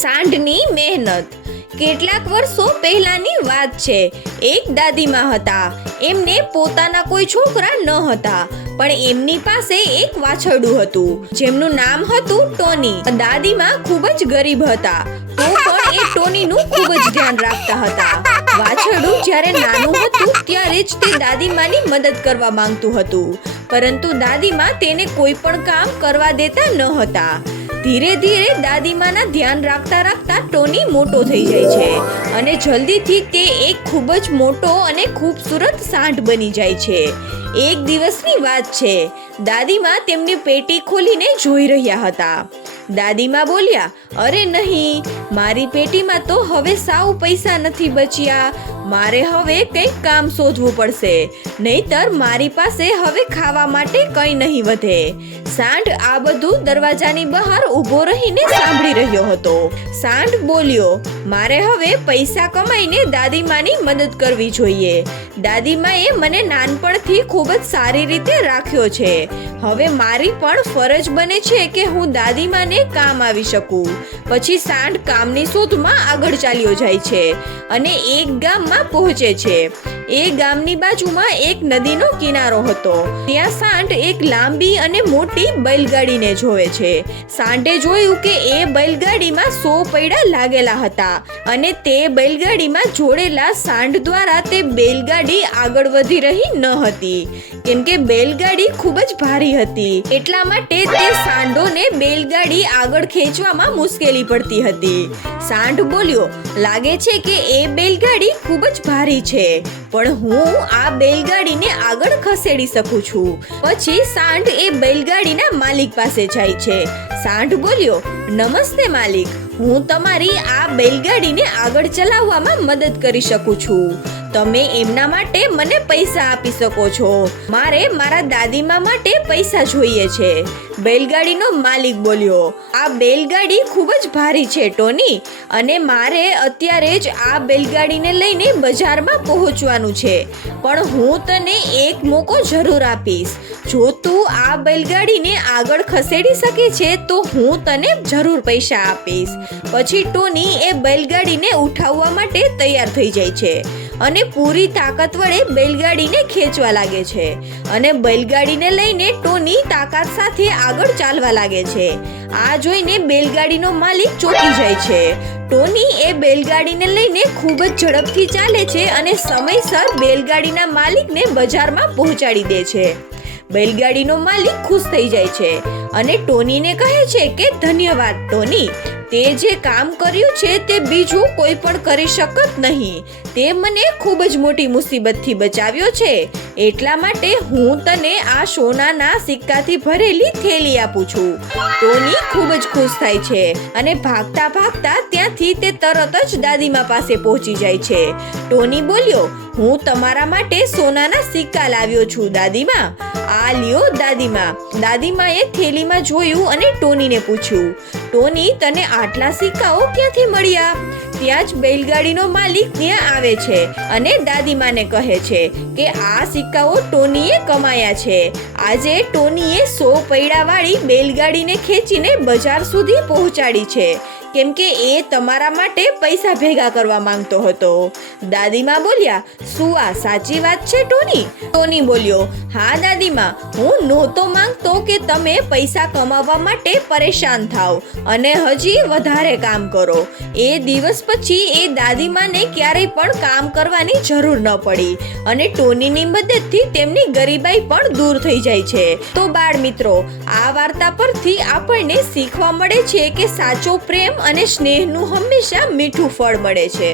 સાંઢની મહેનત. કેટલાક વર્ષો પહેલાની વાત છે. એક દાદીમા હતા. એમને પોતાના કોઈ છોકરા ન હતા, પણ એમની પાસે એક વાછરડું હતું જેમનું નામ હતું ટોની. દાદીમા ખૂબ જ ગરીબ હતા, તો પણ એ ટોનીનું ખૂબ જ ધ્યાન રાખતા હતા. વાછરડું જ્યારે નાનું હતું ત્યારે જ તે દાદીમાની મદદ કરવા માંગતું હતું, પરંતુ દાદીમા તેને કોઈ પણ કામ કરવા દેતા ન હતા. ધીરે ધીરે દાદીમાના ધ્યાન રાખતા રાખતા ટોની મોટો થઈ જાય છે અને જલ્દીથી તે એક ખૂબ જ મોટો અને ખૂબસૂરત સાંઢ બની જાય છે. એક દિવસની વાત છે. દાદીમા તેમની પેટી ખોલીને જોઈ રહ્યા હતા. દાદીમા બોલ્યા, અરે નહીં, મારી પેટીમાં તો હવે સાવ પૈસા નથી બચ્યા. મારે હવે કંઈક કામ શોધવું પડશે, નહીતર મારી પાસે હવે ખાવા માટે કંઈ નહીં વધે. સાંઢ આ બધું દરવાજાની બહાર ઊભો રહીને સાંભળી રહ્યો હતો. સાંઢ બોલ્યો, મારે હવે પૈસા કમાઈને દાદીમાની મદદ કરવી જોઈએ. દાદીમાએ મને નાનપણથી ખૂબ જ સારી રીતે રાખ્યો છે. હવે મારી પણ ફરજ બને છે કે હું દાદીમાને કામ આવી શકું. પછી સાંઢ કામની શોધમાં આગળ ચાલ્યો જાય છે અને એક ગામમાં પહોંચે છે. એ ગામની બાજુમાં એક નદીનો કિનારો હતો. ત્યાં સાંઢ એક લાંબી અને મોટી બેલગાડીને જોવે છે. સાંઢે જોયું કે એ બેલગાડીમાં 100 પૈડા લાગેલા હતા અને તે બેલગાડીમાં જોડેલા સાંઢ દ્વારા તે બેલગાડી આગળ વધી રહી ન હતી, કેમ કે બેલગાડી ખૂબ જ ભારી હતી. એટલા માટે તે સાંઢોને બેલગાડી આગળ ખેંચવામાં મુશ્કેલી પડતી હતી. સાંઢ બોલ્યો, લાગે છે કે એ બેલગાડી ખૂબ જ ભારી છે, પણ હું આ બેલગાડીને આગળ ખસેડી શકું છું. પછી સાંઢ એ બેલગાડીના માલિક પાસે જાય છે. સાંઢ બોલ્યો, નમસ્તે માલિક, હું તમારી આ બેલગાડીને આગળ ચલાવવામાં મદદ કરી શકું છું. તમે એમના માટે મને પૈસા આપી શકો છો. મારે મારા દાદીમા માટે પૈસા જોઈએ છે. બેલગાડીનો માલિક બોલ્યો, આ બેલગાડી ખૂબ જ ભારી છે ટોની, અને મારે અત્યારે જ આ બેલગાડીને લઈને બજારમાં પહોંચવાનું છે, પણ હું તને એક મોકો જરૂર આપીશ. જો તું આ બેલગાડીને આગળ ખસેડી શકે છે તો હું તને જરૂર પૈસા આપીશ. પછી ટોની એ બેલગાડીને ઉઠાવવા માટે તૈયાર થઈ જાય છે અને પૂરી તાકાત વડે બેલગાડીને ખેંચવા લાગે છે અને બેલગાડીને લઈને ટોની તાકાત સાથે આગળ ચાલવા લાગે છે. આ જોઈને બેલગાડીનો માલિક ચોંકી જાય છે. ટોની એ બેલગાડીને લઈને ખૂબ જ ઝડપથી ચાલે છે અને સમયસર બેલગાડીના માલિકને બજારમાં પહોંચાડી દે છે. બેલગાડીનો માલિક ખુશ થઈ જાય છે અને ટોનીને કહે છે કે ધન્યવાદ ટોની, તે જે કામ કર્યું છે તે બીજું કોઈ પણ કરી શકત નહીં. તે મને ખૂબ જ મોટી મુસીબતથી બચાવ્યો છે, એટલા માટે હું તને આ સોનાના સિક્કાથી ભરેલી થેલી આપું છું. ટોની ખૂબ જ ખુશ થાય છે અને ભાગતા ભાગતા ત્યાંથી તે તરત જ દાદીમા પાસે પહોંચી જાય છે. ટોની બોલ્યો, હું તમારા માટે સોનાના સિક્કા લાવ્યો છું દાદીમા. આ લ્યો દાદીમા. દાદીમાએ થેલીમાં જોયું અને ટોનીને પૂછ્યું, ટોની, તને આટલા સિક્કાઓ ક્યાંથી મળ્યા? ત્યાં જ બેલગાડીનો માલિક ત્યાં આવે છે અને દાદીમાને કહે છે કે આ સિક્કાઓ ટોનીએ કમાયા છે. આજે ટોનીએ 100 પૈડાવાળી બેલગાડીને ખેંચીને બજાર સુધી પહોંચાડી છે, કેમ કે એ તમારા માટે પૈસા ભેગા કરવા માંગતો હતો. દાદીમા બોલ્યા, શું આ સાચી વાત છે ટોની? ટોની બોલ્યો, હા દાદીમા, હું નહોતો માંગતો કે તમે પૈસા કમાવા માટે પરેશાન થાવ અને હજી વધારે કામ કરો. એ દિવસ પછી એ દાદીમાને ક્યારેય પણ કામ કરવાની જરૂર ન પડી અને ટોનીની મદદથી તેમની ગરીબાઈ પણ દૂર થઈ જાય છે. તો બાળ મિત્રો, આ વાર્તા પરથી આપણને શીખવા મળે છે કે સાચો પ્રેમ અને સ્નેહનું હંમેશા મીઠું ફળ મળે છે.